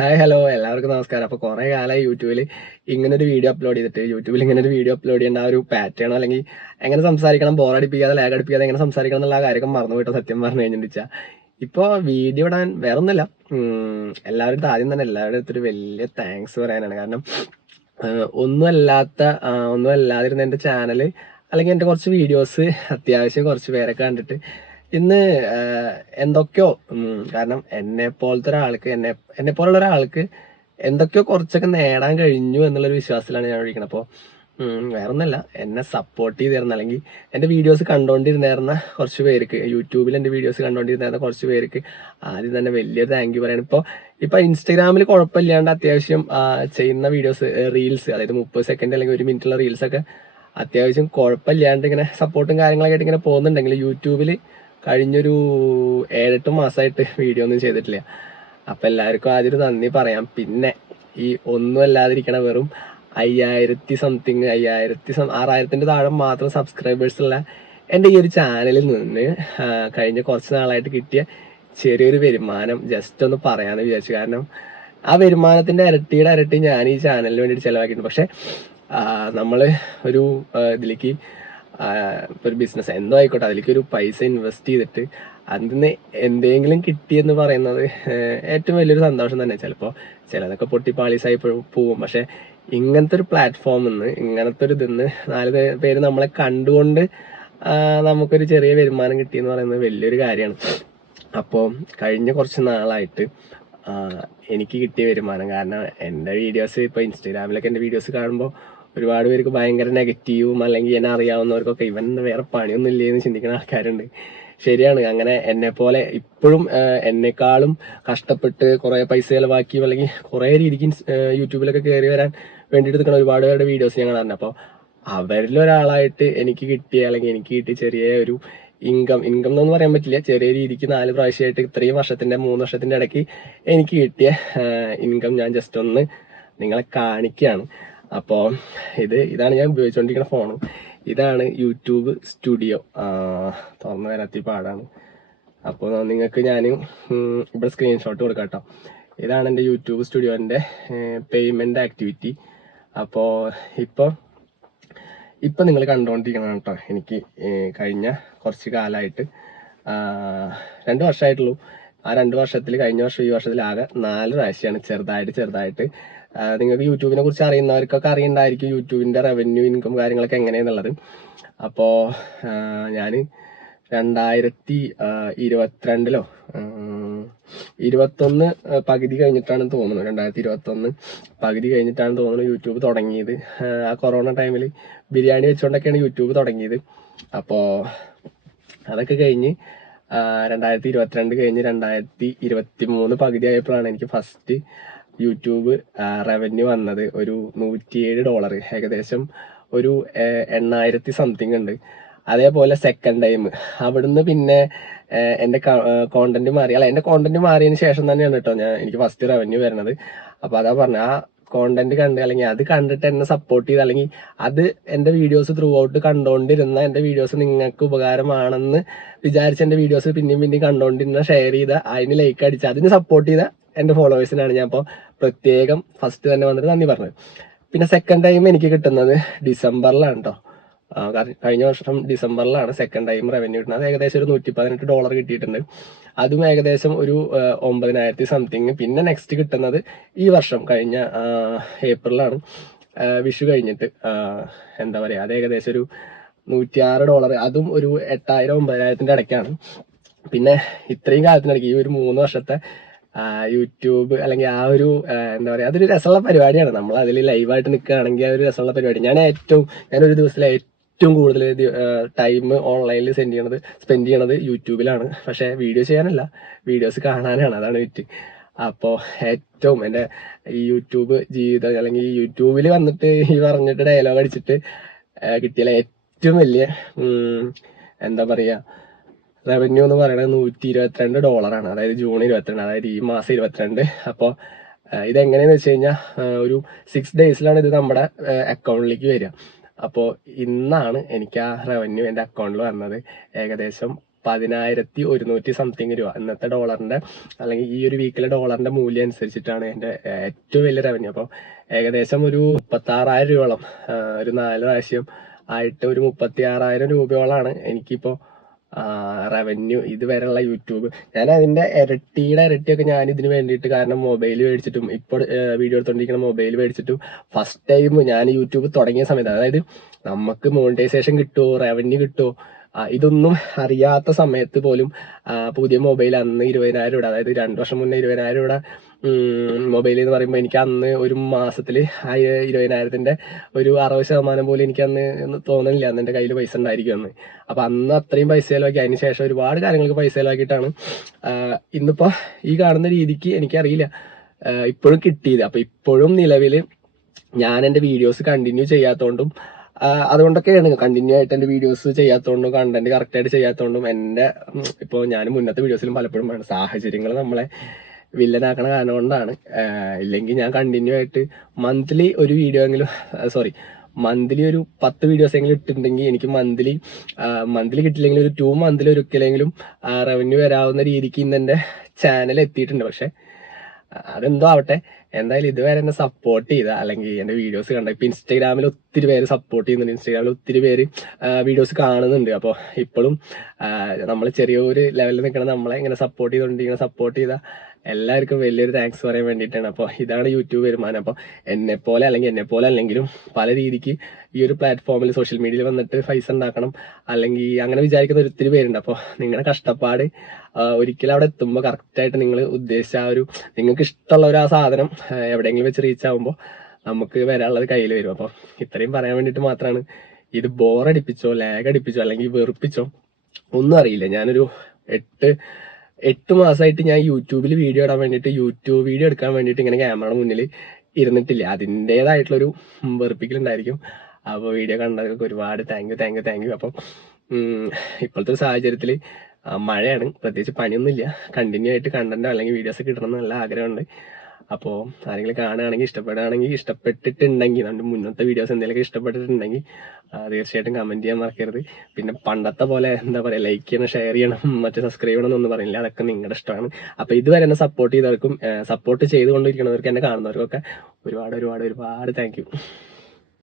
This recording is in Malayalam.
Hi hello. എല്ലാവർക്കും നമസ്കാരം. അപ്പോൾ കുറേ കാലമായി യൂട്യൂബിൽ ഇങ്ങനെ ഒരു വീഡിയോ അപ്ലോഡ് ചെയ്തിട്ട് യൂട്യൂബിൽ ഇങ്ങനെ ഒരു വീഡിയോ അപ്ലോഡ് ചെയ്യേണ്ട ആ ഒരു പാറ്റേൺ അല്ലെങ്കിൽ എങ്ങനെ സംസാരിക്കണം ബോറടിപ്പിക്കാതെ ലാഗ് അടിപ്പിക്കാതെ എങ്ങനെ സംസാരിക്കണം എന്നുള്ള ആ മറന്നു പോയിട്ട് സത്യം പറഞ്ഞു കഴിഞ്ഞിട്ടാ ഇപ്പോൾ വീഡിയോ ഇടാൻ വേറെ ഒന്നുമില്ല എല്ലാവരും ആദ്യം തന്നെ എല്ലാവരുടെ അടുത്തൊരു വലിയ താങ്ക്സ് പറയാനാണ്. കാരണം ഒന്നുമല്ലാത്ത ആഹ് ഒന്നും അല്ലാതിരുന്ന എന്റെ ചാനൽ അല്ലെങ്കിൽ എന്റെ കുറച്ച് വീഡിയോസ് അത്യാവശ്യം കുറച്ച് പേരൊക്കെ കണ്ടിട്ട് ഇന്ന് എന്തൊക്കെയോ കാരണം എന്നെ പോലത്തെ ഒരാൾക്ക് എന്നെ എന്നെ പോലുള്ള ഒരാൾക്ക് എന്തൊക്കെയോ കുറച്ചൊക്കെ നേടാൻ കഴിഞ്ഞു എന്നുള്ളൊരു വിശ്വാസത്തിലാണ് ഞാൻ വിളിക്കുന്നത് അപ്പോൾ വേറെ ഒന്നല്ല എന്നെ സപ്പോർട്ട് ചെയ്തിരുന്ന അല്ലെങ്കിൽ എന്റെ വീഡിയോസ് കണ്ടുകൊണ്ടിരുന്നായിരുന്ന കുറച്ച് പേർക്ക് യൂട്യൂബിൽ എന്റെ വീഡിയോസ് കണ്ടുകൊണ്ടിരുന്ന കുറച്ച് പേർക്ക് ആദ്യം തന്നെ വലിയൊരു താങ്ക് യു പറയണം. ഇപ്പോൾ ഇപ്പോൾ ഇൻസ്റ്റഗ്രാമിൽ കുഴപ്പമില്ലാണ്ട് അത്യാവശ്യം ചെയ്യുന്ന വീഡിയോസ് റീൽസ് അതായത് മുപ്പത് സെക്കൻഡ് അല്ലെങ്കിൽ ഒരു മിനിറ്റുള്ള റീൽസ് ഒക്കെ അത്യാവശ്യം കുഴപ്പമില്ലാണ്ട് ഇങ്ങനെ സപ്പോർട്ടും കാര്യങ്ങളൊക്കെ ആയിട്ട് ഇങ്ങനെ പോകുന്നുണ്ടെങ്കിൽ യൂട്യൂബിൽ കഴിഞ്ഞൊരു ഏഴെട്ട് മാസമായിട്ട് വീഡിയോ ഒന്നും ചെയ്തിട്ടില്ല. അപ്പം എല്ലാവർക്കും ആദ്യം ഒരു നന്ദി പറയാം. പിന്നെ ഈ ഒന്നും അല്ലാതിരിക്കണ വെറും അയ്യായിരത്തി സംതിങ് അയ്യായിരത്തി സം- ആറായിരത്തിന്റെ താഴെ മാത്രം സബ്സ്ക്രൈബേഴ്സ് ഉള്ള എന്റെ ഈ ഒരു ചാനലിൽ നിന്ന് കഴിഞ്ഞ കുറച്ച് നാളായിട്ട് കിട്ടിയ ചെറിയൊരു വരുമാനം ജസ്റ്റ് ഒന്ന് പറയാമെന്ന് വിചാരിച്ചു. കാരണം ആ വരുമാനത്തിന്റെ ഇരട്ടിയുടെ ഇരട്ടി ഞാൻ ഈ ചാനലിന് വേണ്ടിയിട്ട് ചിലവാക്കിയിട്ടുണ്ട്. പക്ഷേ നമ്മൾ ഒരു ഇതിലേക്ക് ആ, ഇപ്പൊ ഒരു ബിസിനസ് എന്തോ ആയിക്കോട്ടെ അതിലേക്ക് ഒരു പൈസ ഇൻവെസ്റ്റ് ചെയ്തിട്ട് അതിൽ നിന്ന് എന്തെങ്കിലും കിട്ടിയെന്ന് പറയുന്നത് ഏറ്റവും വലിയൊരു സന്തോഷം തന്നെ. ചിലപ്പോൾ ചിലതൊക്കെ പൊട്ടി പാളീസായി പോ- പോവും. പക്ഷെ ഇങ്ങനത്തെ ഒരു പ്ലാറ്റ്ഫോമിൽ നിന്ന് ഇങ്ങനത്തെ ഒരു ഇതിന്ന് നാല് പേര് നമ്മളെ കണ്ടുകൊണ്ട് നമുക്കൊരു ചെറിയ വരുമാനം കിട്ടിയെന്ന് പറയുന്നത് വലിയൊരു കാര്യമാണ്. അപ്പോൾ കഴിഞ്ഞ കുറച്ച് നാളായിട്ട് എനിക്ക് കിട്ടിയ വരുമാനം കാരണം എന്റെ വീഡിയോസ് ഇപ്പോൾ ഇൻസ്റ്റാഗ്രാമിലൊക്കെ എന്റെ വീഡിയോസ് കാണുമ്പോൾ ഒരുപാട് പേർക്ക് ഭയങ്കര നെഗറ്റീവും അല്ലെങ്കിൽ എന്നെ അറിയാവുന്നവർക്കൊക്കെ ഇവൻ വേറെ പണിയൊന്നും ഇല്ലേ എന്ന് ചിന്തിക്കുന്ന ആൾക്കാരുണ്ട്. ശരിയാണ്. അങ്ങനെ എന്നെ പോലെ ഇപ്പോഴും എന്നെക്കാളും കഷ്ടപ്പെട്ട് കുറേ പൈസ ചിലവാക്കി അല്ലെങ്കിൽ കുറേ രീതിക്ക് യൂട്യൂബിലൊക്കെ കയറി വരാൻ വേണ്ടിയിട്ട് നിൽക്കുന്ന ഒരുപാട് പേരുടെ വീഡിയോസ് ഞാൻ കാണാറുണ്ട്. അപ്പോൾ അവരിൽ ഒരാളായിട്ട് എനിക്ക് കിട്ടിയ അല്ലെങ്കിൽ എനിക്ക് കിട്ടിയ ചെറിയ ഒരു ഇൻകം ഇൻകം എന്നൊന്നും പറയാൻ പറ്റില്ല. ചെറിയ രീതിക്ക് നാല് പ്രാവശ്യമായിട്ട് ഇത്രയും വർഷത്തിന്റെ മൂന്ന് വർഷത്തിന്റെ ഇടയ്ക്ക് എനിക്ക് കിട്ടിയ ഇൻകം ഞാൻ ജസ്റ്റ് ഒന്ന് നിങ്ങളെ കാണിക്കുകയാണ്. അപ്പോൾ ഇത് ഇതാണ് ഞാൻ ഉപയോഗിച്ചുകൊണ്ടിരിക്കുന്ന ഫോൺ ഇതാണ് യൂട്യൂബ് സ്റ്റുഡിയോ. തുറന്നു വരാത്തി പാടാണ്. അപ്പോൾ നിങ്ങൾക്ക് ഞാൻ ഇവിടെ സ്ക്രീൻഷോട്ട് കൊടുക്കാം ഇതാണ് എന്റെ യൂട്യൂബ് സ്റ്റുഡിയോന്റെ പേയ്മെന്റ് ആക്ടിവിറ്റി അപ്പോൾ ഇപ്പോൾ ഇപ്പം നിങ്ങൾ കണ്ടുകൊണ്ടിരിക്കണം കേട്ടോ എനിക്ക് കഴിഞ്ഞ കുറച്ച് കാലമായിട്ട് രണ്ട് വർഷമായിട്ടുള്ളൂ ആ രണ്ട് വർഷത്തിൽ കഴിഞ്ഞ വർഷം ഈ വർഷത്തിൽ ആകെ നാല് പ്രാവശ്യമാണ് ചെറുതായിട്ട് ചെറുതായിട്ട് നിങ്ങൾക്ക് യൂട്യൂബിനെ കുറിച്ച് അറിയുന്നവർക്കൊക്കെ അറിയണ്ടായിരിക്കും യൂട്യൂബിന്റെ റവന്യൂ ഇൻകം കാര്യങ്ങളൊക്കെ എങ്ങനെയെന്നുള്ളത്. അപ്പോൾ ഞാൻ രണ്ടായിരത്തി ഇരുപത്തിരണ്ടിലോ ഇരുപത്തൊന്ന് പകുതി കഴിഞ്ഞിട്ടാണ് തോന്നുന്നത് രണ്ടായിരത്തി ഇരുപത്തൊന്ന് പകുതി കഴിഞ്ഞിട്ടാണ് തോന്നുന്നത് യൂട്യൂബ് തുടങ്ങിയത്. ആ, കൊറോണ ടൈമിൽ ബിരിയാണി വെച്ചുകൊണ്ടൊക്കെയാണ് യൂട്യൂബ് തുടങ്ങിയത്. അപ്പോൾ അതൊക്കെ കഴിഞ്ഞ് രണ്ടായിരത്തി ഇരുപത്തിരണ്ട് കഴിഞ്ഞ് രണ്ടായിരത്തി ഇരുപത്തി മൂന്ന് പകുതി ആയപ്പോഴാണ് എനിക്ക് ഫസ്റ്റ് യൂട്യൂബ് റവന്യൂ വന്നത് ഒരു നൂറ്റിയേഴ് ഡോളർ ഏകദേശം ഒരു എണ്ണായിരത്തി സംതിങ് ഉണ്ട്. അതേപോലെ സെക്കൻഡ് ടൈം അവിടുന്ന് പിന്നെ എന്റെ കോണ്ടന്റ് മാറി. അല്ല എന്റെ കോണ്ടന്റ് മാറിയതിന് ശേഷം തന്നെയാണ് കേട്ടോ ഞാൻ എനിക്ക് ഫസ്റ്റ് റവന്യൂ വരുന്നത്. അപ്പൊ അതാ പറഞ്ഞ ആ കോണ്ടന്റ് കണ്ട് അല്ലെങ്കിൽ അത് കണ്ടിട്ട് എന്നെ സപ്പോർട്ട് ചെയ്ത് അല്ലെങ്കിൽ അത് എന്റെ വീഡിയോസ് ത്രൂ ഔട്ട് കണ്ടുകൊണ്ടിരുന്ന എന്റെ വീഡിയോസ് നിങ്ങൾക്ക് ഉപകാരമാണെന്ന് വിചാരിച്ച എന്റെ വീഡിയോസ് പിന്നെയും പിന്നെയും കണ്ടുകൊണ്ടിരുന്ന ഷെയർ ചെയ്ത അതിന് ലൈക്ക് അടിച്ച അതിന് സപ്പോർട്ട് ചെയ്ത എന്റെ ഫോളോവേഴ്സിനാണ് ഞാൻ ഇപ്പോൾ പ്രത്യേകം ഫസ്റ്റ് തന്നെ വന്നിട്ട് നന്ദി പറഞ്ഞത്. പിന്നെ സെക്കൻഡ് ടൈം എനിക്ക് കിട്ടുന്നത് ഡിസംബറിലാണ് കേട്ടോ കഴിഞ്ഞ വർഷം ഡിസംബറിലാണ് സെക്കൻഡ് ടൈം റവന്യൂ കിട്ടുന്നത്. ഏകദേശം ഒരു നൂറ്റി പതിനെട്ട് ഡോളർ കിട്ടിയിട്ടുണ്ട്. അതും ഏകദേശം ഒരു ഒമ്പതിനായിരത്തി സംതിങ് പിന്നെ നെക്സ്റ്റ് കിട്ടുന്നത് ഈ വർഷം കഴിഞ്ഞ ഏപ്രിലാണ്. വിഷു കഴിഞ്ഞിട്ട് എന്താ പറയുക അത് ഏകദേശം ഒരു നൂറ്റിയാറ് ഡോളർ അതും ഒരു എട്ടായിരം ഒമ്പതിനായിരത്തിന്റെ ഇടയ്ക്കാണ്. പിന്നെ ഇത്രയും കാലത്തിനിടയ്ക്ക് ഈ ഒരു മൂന്ന് വർഷത്തെ യൂട്യൂബ് അല്ലെങ്കിൽ ആ ഒരു എന്താ പറയുക അതൊരു രസമുള്ള പരിപാടിയാണ്. നമ്മൾ അതിൽ ലൈവായിട്ട് നിൽക്കുകയാണെങ്കിൽ ആ ഒരു രസമുള്ള പരിപാടി. ഞാൻ ഏറ്റവും ഞാൻ ഒരു ദിവസത്തിലെ ഏറ്റവും കൂടുതൽ ടൈം ഓൺലൈനിൽ സെൻഡ് ചെയ്യണത് സ്പെൻഡ് ചെയ്യണത് യൂട്യൂബിലാണ് പക്ഷേ വീഡിയോ ചെയ്യാനല്ല. വീഡിയോസ് കാണാനാണ്. അതാണ് വിറ്റ് അപ്പോൾ ഏറ്റവും എന്റെ ഈ യൂട്യൂബ് ജീവിതം അല്ലെങ്കിൽ യൂട്യൂബിൽ വന്നിട്ട് ഈ പറഞ്ഞിട്ട് ഡയലോഗ് അടിച്ചിട്ട് കിട്ടിയാലേ കിട്ടിയ ഏറ്റവും വലിയ എന്താ പറയാ റവന്യൂ എന്ന് പറയുന്നത് നൂറ്റി ഇരുപത്തിരണ്ട് ഡോളറാണ് അതായത് ജൂൺ ഇരുപത്തിരണ്ട് അതായത് ഈ മാസം ഇരുപത്തിരണ്ട്. അപ്പോൾ ഇതെങ്ങനെയാന്ന് വെച്ച് കഴിഞ്ഞാൽ ഒരു സിക്സ് ഡേയ്സിലാണ് ഇത് നമ്മുടെ അക്കൗണ്ടിലേക്ക് വരിക. അപ്പോൾ ഇന്നാണ് എനിക്ക് ആ റവന്യൂ എന്റെ അക്കൗണ്ടിൽ വന്നത് ഏകദേശം പതിനായിരത്തി ഒരുന്നൂറ്റി സംതിങ് രൂപ. ഇന്നത്തെ ഡോളറിന്റെ അല്ലെങ്കിൽ ഈ ഒരു വീക്കിലെ ഡോളറിന്റെ മൂല്യം അനുസരിച്ചിട്ടാണ് എന്റെ ഏറ്റവും വലിയ റവന്യൂ അപ്പോൾ ഏകദേശം ഒരു മുപ്പത്താറായിരം രൂപയോളം ഒരു നാല് പ്രാവശ്യം ആയിട്ട് ഒരു മുപ്പത്തി ആറായിരം രൂപയോളമാണ് എനിക്കിപ്പോൾ റവന്യൂ ഇതുവരെയുള്ള യൂട്യൂബ് ഞാൻ അതിന്റെ ഇരട്ടിയുടെ ഇരട്ടിയൊക്കെ ഞാൻ ഇതിന് വേണ്ടിയിട്ട് കാരണം മൊബൈൽ മേടിച്ചിട്ടും ഇപ്പോൾ വീഡിയോ എടുത്തോണ്ടിരിക്കുന്ന മൊബൈൽ മേടിച്ചിട്ടും ഫസ്റ്റ് ടൈം ഞാൻ യൂട്യൂബ് തുടങ്ങിയ സമയത്ത് അതായത് നമുക്ക് മോണിറ്റൈസേഷൻ കിട്ടുമോ റവന്യൂ കിട്ടുമോ ഇതൊന്നും അറിയാത്ത സമയത്ത് പോലും പുതിയ മൊബൈൽ അന്ന് ഇരുപതിനായിരം രൂപ അതായത് രണ്ടു വർഷം മുന്നേ ഇരുപതിനായിരം രൂപ മൊബൈൽ എന്ന് പറയുമ്പോൾ എനിക്ക് അന്ന് ഒരു മാസത്തിൽ ആ ഇരുപതിനായിരത്തിന്റെ ഒരു അറുപത് ശതമാനം പോലും എനിക്ക് അന്ന് തോന്നണില്ല. അന്ന് എന്റെ കയ്യിൽ പൈസ ഉണ്ടായിരിക്കും അന്ന് അപ്പം അന്ന് അത്രയും പൈസ ചിലവാക്കി. അതിന് ശേഷം ഒരുപാട് കാര്യങ്ങൾക്ക് പൈസ ചിലവാക്കിയിട്ടാണ് ഇന്നിപ്പോൾ ഇന്നിപ്പോ ഈ കാണുന്ന രീതിക്ക് എനിക്കറിയില്ല. ഇപ്പോഴും കിട്ടിയത്. അപ്പം ഇപ്പോഴും നിലവിൽ ഞാൻ എന്റെ വീഡിയോസ് കണ്ടിന്യൂ ചെയ്യാത്തതുകൊണ്ടും അതുകൊണ്ടൊക്കെയാണ് കണ്ടിന്യൂ ആയിട്ട് എന്റെ വീഡിയോസ് ചെയ്യാത്തതുകൊണ്ടും കണ്ടന്റ് കറക്റ്റായിട്ട് ചെയ്യാത്തതുകൊണ്ടും എന്റെ ഇപ്പോൾ ഞാൻ മുന്നത്തെ വീഡിയോസിലും പലപ്പോഴും സാഹചര്യങ്ങൾ നമ്മളെ വില്ലനാക്കണ കാരണം കൊണ്ടാണ്. ഇല്ലെങ്കിൽ ഞാൻ കണ്ടിന്യൂ ആയിട്ട് മന്ത്ലി ഒരു വീഡിയോ എങ്കിലും സോറി മന്ത്ലി ഒരു പത്ത് വീഡിയോസ് എങ്കിലും ഇട്ടിട്ടുണ്ടെങ്കിൽ എനിക്ക് മന്ത്ലി മന്ത്ലി കിട്ടില്ലെങ്കിൽ ഒരു ടു മന്ത്ലി ഒരിക്കലെങ്കിലും റവന്യൂ വരാവുന്ന രീതിക്ക് ഇന്ന് എന്റെ ചാനൽ എത്തിയിട്ടുണ്ട്. പക്ഷെ അതെന്തോ ആവട്ടെ. എന്തായാലും ഇതുവരെ എന്നെ സപ്പോർട്ട് ചെയ്ത അല്ലെങ്കിൽ എന്റെ വീഡിയോസ് കണ്ട ഇപ്പം ഇൻസ്റ്റാഗ്രാമിൽ ഒത്തിരി പേര് സപ്പോർട്ട് ചെയ്യുന്നുണ്ട്. ഇൻസ്റ്റാഗ്രാമിൽ ഒത്തിരി പേര് വീഡിയോസ് കാണുന്നുണ്ട്. അപ്പോൾ ഇപ്പോഴും നമ്മൾ ചെറിയൊരു ലെവലിൽ നിൽക്കണം നമ്മളെ ഇങ്ങനെ സപ്പോർട്ട് ചെയ്തുകൊണ്ടിരിക്കുന്ന സപ്പോർട്ട് ചെയ്ത എല്ലാവർക്കും വലിയൊരു താങ്ക്സ് പറയാൻ വേണ്ടിയിട്ടാണ്. അപ്പോൾ ഇതാണ് യൂട്യൂബ് വരുമാനം. അപ്പോൾ എന്നെ പോലെ അല്ലെങ്കിൽ എന്നെ പോലെ അല്ലെങ്കിലും പല രീതിക്ക് ഈ ഒരു പ്ലാറ്റ്ഫോമിൽ സോഷ്യൽ മീഡിയയിൽ വന്നിട്ട് പൈസ ഉണ്ടാക്കണം. അല്ലെങ്കിൽ അങ്ങനെ വിചാരിക്കുന്ന ഒത്തിരി പേരുണ്ട്. അപ്പോൾ നിങ്ങളുടെ കഷ്ടപ്പാട് ഒരിക്കലും അവിടെ എത്തുമ്പോൾ കറക്റ്റായിട്ട് നിങ്ങൾ ഉദ്ദേശിച്ച ആ ഒരു നിങ്ങൾക്ക് ഇഷ്ടമുള്ള ഒരു ആ സാധനം എവിടെയെങ്കിലും വെച്ച് റീച്ച് ആകുമ്പോൾ നമുക്ക് വരാനുള്ളത് കയ്യിൽ വരും. അപ്പോൾ ഇത്രയും പറയാൻ വേണ്ടിയിട്ട് മാത്രമാണ് ഇത് ബോറടിപ്പിച്ചോ ലാഗ് അടിപ്പിച്ചോ അല്ലെങ്കിൽ വെറുപ്പിച്ചോ ഒന്നും അറിയില്ല. ഞാനൊരു എട്ട് എട്ട് മാസമായിട്ട് ഞാൻ യൂട്യൂബിൽ വീഡിയോ ഇടാൻ വേണ്ടിയിട്ട് യൂട്യൂബ് വീഡിയോ എടുക്കാൻ വേണ്ടിയിട്ട് ഇങ്ങനെ ക്യാമറയുടെ മുന്നിൽ ഇരുന്നിട്ടില്ല. അതിന്റെതായിട്ടുള്ളൊരു വെറുപ്പിക്കലുണ്ടായിരിക്കും. അപ്പോൾ വീഡിയോ കണ്ടതൊക്കെ ഒരുപാട് thank you thank you thank you അപ്പം ഇപ്പോഴത്തെ സാഹചര്യത്തിൽ മഴയാണ്. പ്രത്യേകിച്ച് പണിയൊന്നുമില്ല. കണ്ടിന്യൂ ആയിട്ട് കണ്ടന്റോ അല്ലെങ്കിൽ വീഡിയോസ് കിട്ടണം എന്ന് നല്ല ആഗ്രഹമുണ്ട്. അപ്പോൾ ആരെങ്കിലും കാണുകയാണെങ്കിൽ ഇഷ്ടപ്പെടുകയാണെങ്കിൽ ഇഷ്ടപ്പെട്ടിട്ടുണ്ടെങ്കിൽ നമ്മുടെ മുന്നത്തെ വീഡിയോസ് എന്തെങ്കിലുമൊക്കെ ഇഷ്ടപ്പെട്ടിട്ടുണ്ടെങ്കിൽ തീർച്ചയായിട്ടും കമന്റ് ചെയ്യാൻ മറക്കരുത്. പിന്നെ പണ്ടത്തെ പോലെ എന്താ പറയുക ലൈക്ക് ചെയ്യണം ഷെയർ ചെയ്യണം മറ്റേ സബ്സ്ക്രൈബ് ചെയ്യണം എന്നൊന്നും പറയില്ല അതൊക്കെ നിങ്ങളുടെ ഇഷ്ടമാണ്. അപ്പോൾ ഇതുവരെ എന്നെ സപ്പോർട്ട് ചെയ്തവർക്കും സപ്പോർട്ട് ചെയ്തുകൊണ്ടിരിക്കുന്നവർക്കും എന്നെ കാണുന്നവർക്കൊക്കെ ഒരുപാട് ഒരുപാട് ഒരുപാട് താങ്ക്